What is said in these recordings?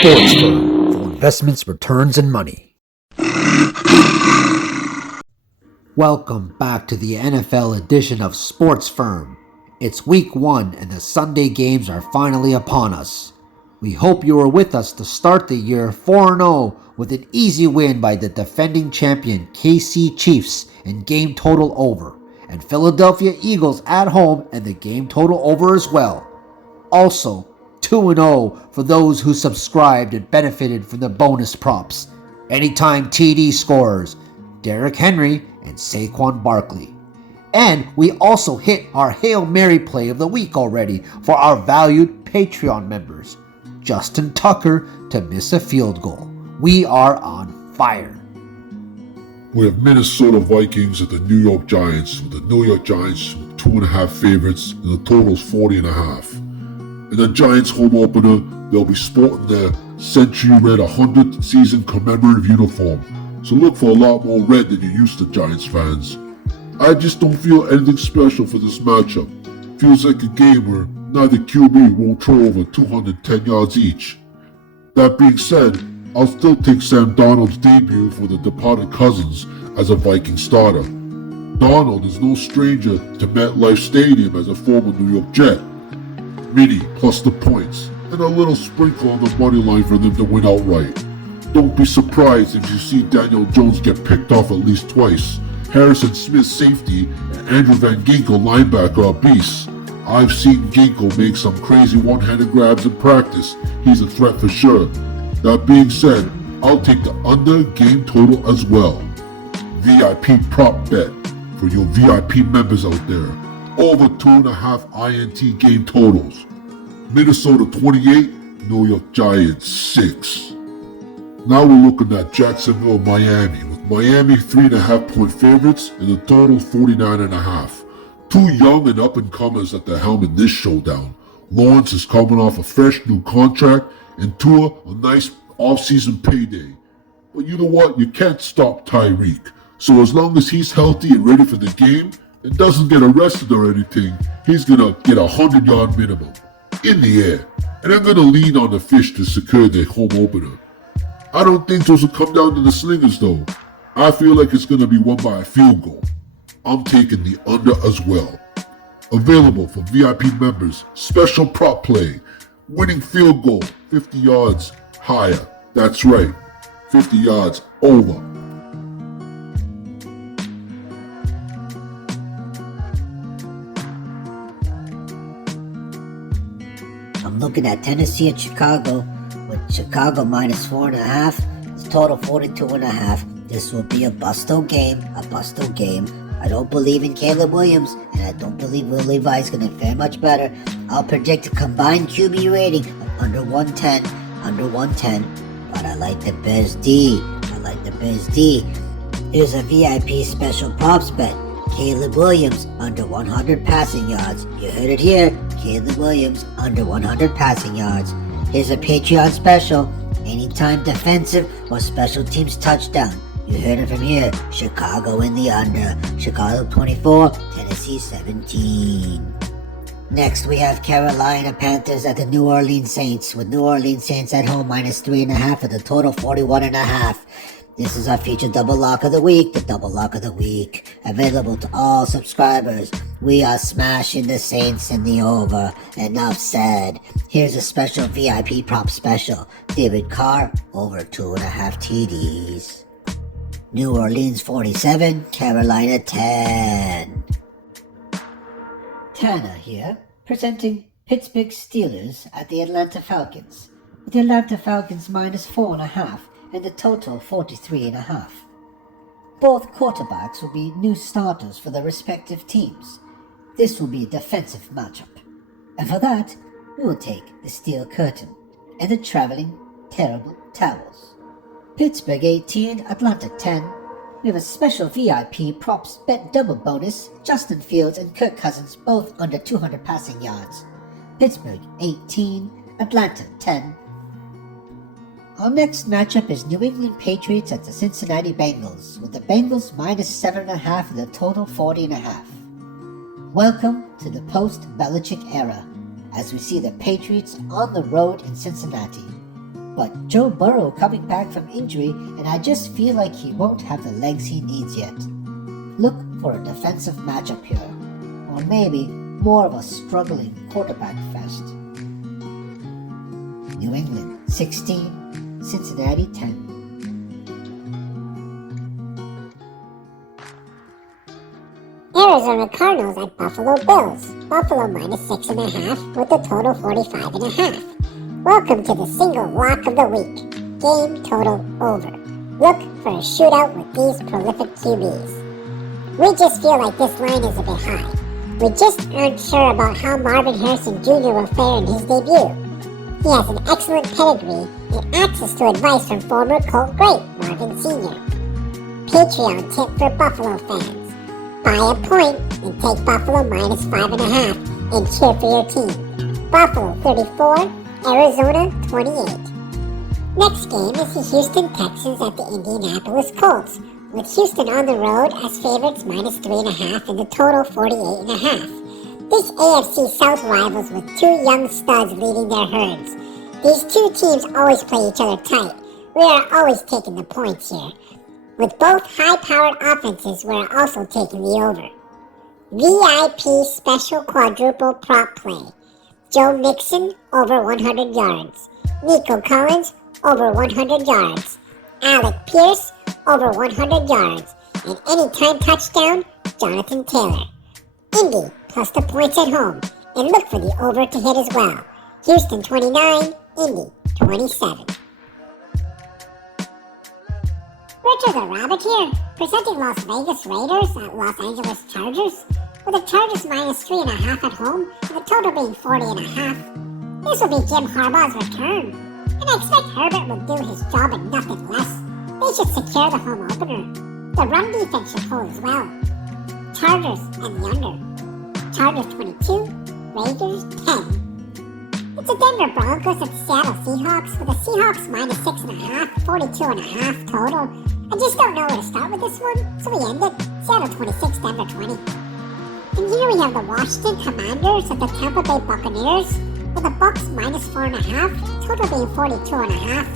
Sports Firm for investments, returns, and money. Welcome back to the NFL edition of Sports Firm. It's week 1 and the Sunday games are finally upon us. We hope you are with us to start the year 4-0 with an easy win by the defending champion KC Chiefs and game total over, and Philadelphia Eagles at home and the game total over as well. Also, 2-0 for those who subscribed and benefited from the bonus props. Anytime TD scorers, Derrick Henry and Saquon Barkley. And we also hit our Hail Mary play of the week already for our valued Patreon members. Justin Tucker to miss a field goal. We are on fire. We have Minnesota Vikings at the New York Giants, with the New York Giants 2.5 favorites, and the total's 40.5. In the Giants home opener, they'll be sporting their Century Red 100th season commemorative uniform, so look for a lot more red than you're used to, Giants fans. I just don't feel anything special for this matchup. Feels like a game where neither QB won't throw over 210 yards each. That being said, I'll still take Sam Darnold's debut for the departed Cousins as a Viking starter. Darnold is no stranger to MetLife Stadium as a former New York Jet. Mini plus the points, and a little sprinkle on the money line for them to win outright. Don't be surprised if you see Daniel Jones get picked off at least twice. Harrison Smith safety and Andrew Van Ginkel linebacker are beasts. I've seen Ginkel make some crazy one-handed grabs in practice. He's a threat for sure. That being said, I'll take the under game total as well. VIP prop bet for your VIP members out there. Over 2.5 INT game totals. Minnesota 28, New York Giants 6. Now we're looking at Jacksonville, Miami, with Miami 3.5 point favorites and the total 49.5. Two young and up-and-comers at the helm in this showdown. Lawrence is coming off a fresh new contract, and Tua a nice off-season payday. But you know what? You can't stop Tyreek. So as long as he's healthy and ready for the game and doesn't get arrested or anything, he's gonna get a 100-yard minimum in the air. And I'm gonna lean on the fish to secure the home opener. I don't think those will come down to the slingers though. I feel like it's gonna be won by a field goal. I'm taking the under as well. Available for VIP members, special prop play, winning field goal, 50 yards higher. That's right, 50 yards over. I'm looking at Tennessee and Chicago, with Chicago minus 4.5. It's total 42.5. This will be a busto game. I don't believe in Caleb Williams, and I don't believe Will Levi is going to fare much better. I'll predict a combined QB rating of under 110, but I like the Bears D. Here's a VIP special props bet. Caleb Williams under 100 passing yards. You heard it here. Caleb Williams under 100 passing yards. Here's a Patreon special. Anytime defensive or special teams touchdown. You heard it from here. Chicago in the under. Chicago 24, Tennessee 17. Next, we have Carolina Panthers at the New Orleans Saints, with New Orleans Saints at home minus 3.5 at the total 41.5. This is our featured double lock of the week, available to all subscribers. We are smashing the Saints in the over. Enough said. Here's a special VIP prop special. David Carr over 2.5 TDs. New Orleans 47, Carolina 10. Tanner here, presenting Pittsburgh Steelers at the Atlanta Falcons, with the Atlanta Falcons minus 4.5 and the total 43.5. Both quarterbacks will be new starters for their respective teams. This will be a defensive matchup, and for that, we will take the steel curtain and the traveling terrible towels. Pittsburgh 18, Atlanta 10. We have a special VIP props bet double bonus. Justin Fields and Kirk Cousins both under 200 passing yards. Pittsburgh 18, Atlanta 10. Our next matchup is New England Patriots at the Cincinnati Bengals, with the Bengals minus 7.5 and the total 40.5. Welcome to the post-Belichick era, as we see the Patriots on the road in Cincinnati. but Joe Burrow coming back from injury, and I just feel like he won't have the legs he needs yet. Look for a defensive matchup here, or maybe more of a struggling quarterback fest. New England 16, Cincinnati 10. Arizona Cardinals at Buffalo Bills. Buffalo minus 6.5 with a total 45.5. Welcome to the single lock of the week. Game total over. Look for a shootout with these prolific QBs. We just feel like this line is a bit high. We just aren't sure about how Marvin Harrison Jr. will fare in his debut. He has an excellent pedigree and access to advice from former Colt great Marvin Sr. Patreon tip for Buffalo fans. Buy a point and take Buffalo minus 5.5 and cheer for your team. Buffalo 34, Arizona 28. Next game is the Houston Texans at the Indianapolis Colts, with Houston on the road as favorites minus 3.5 and the total 48.5. This AFC South rivals with two young studs leading their herds. These two teams always play each other tight. We are always taking the points here. With both high-powered offenses, we're also taking the over. VIP special quadruple prop play. Joe Mixon, over 100 yards. Nico Collins, over 100 yards. Alec Pierce, over 100 yards. And anytime touchdown, Jonathan Taylor. Indy, plus the points at home. And look for the over to hit as well. Houston 29, Indy 27. Richard the Rabbit here, presenting Las Vegas Raiders at Los Angeles Chargers, with the Chargers minus 3.5 at home, and the total being 40.5. This will be Jim Harbaugh's return, and I expect Herbert will do his job and nothing less. They should secure the home opener. The run defense should hold as well. Chargers and the under. Chargers 22, Raiders 10. It's the Denver Broncos at the Seattle Seahawks, with the Seahawks minus 6.5, 42.5 total. I just don't know where to start with this one, so we end it. Seattle 26, Denver 20. And here we have the Washington Commanders at the Tampa Bay Buccaneers, with the Bucs minus 4.5, total being 42.5.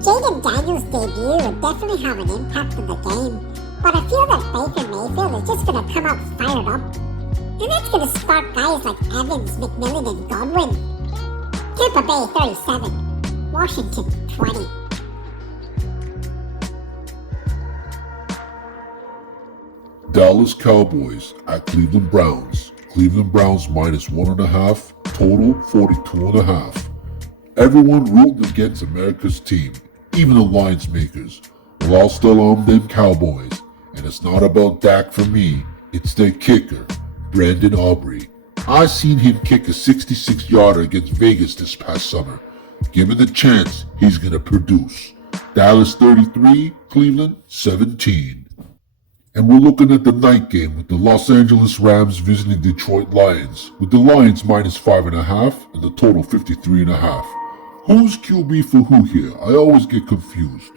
Jaden Daniels' debut would definitely have an impact on the game, but I feel that Baker Mayfield is just going to come out fired up. And that's going to spark guys like Evans, McMillan, and Godwin. Tampa Bay 37, Washington 20. Dallas Cowboys at Cleveland Browns. Cleveland Browns minus 1.5, total 42.5. Everyone rooting against America's team, even the lines makers. Well, I'll still on them Cowboys, and it's not about Dak for me, it's their kicker, Brandon Aubrey. I seen him kick a 66-yarder against Vegas this past summer. Given the chance, he's gonna produce. Dallas 33, Cleveland 17. And we're looking at the night game with the Los Angeles Rams visiting Detroit Lions, with the Lions minus 5.5 and the total 53.5. Who's QB for who here? I always get confused.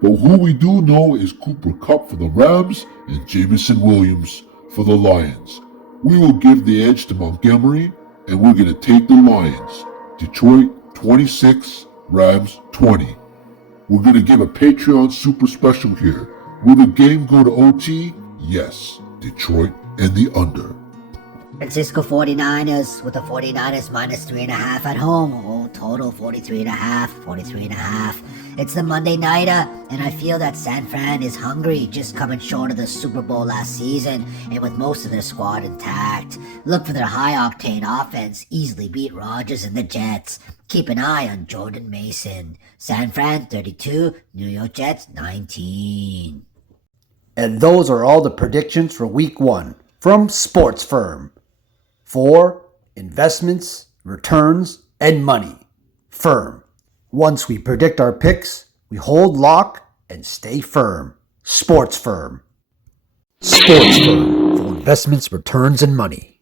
But who we do know is Cooper Kupp for the Rams and Jameson Williams for the Lions. We will give the edge to Montgomery, and we're going to take the Lions. Detroit 26, Rams 20. We're going to give a Patreon super special here. Will the game go to OT? Yes. Detroit and the under. Francisco 49ers with the 49ers minus 3.5 at home. Oh, total 43.5, 43.5. It's the Monday Nighter, and I feel that San Fran is hungry, just coming short of the Super Bowl last season, and with most of their squad intact. Look for their high-octane offense, easily beat Rodgers and the Jets. Keep an eye on Jordan Mason. San Fran 32, New York Jets 19. And those are all the predictions for Week 1 from Sports Firm. For investments, returns, and money. Firm. Once we predict our picks, we hold lock and stay firm. Sports Firm. Sports Firm for investments, returns, and money.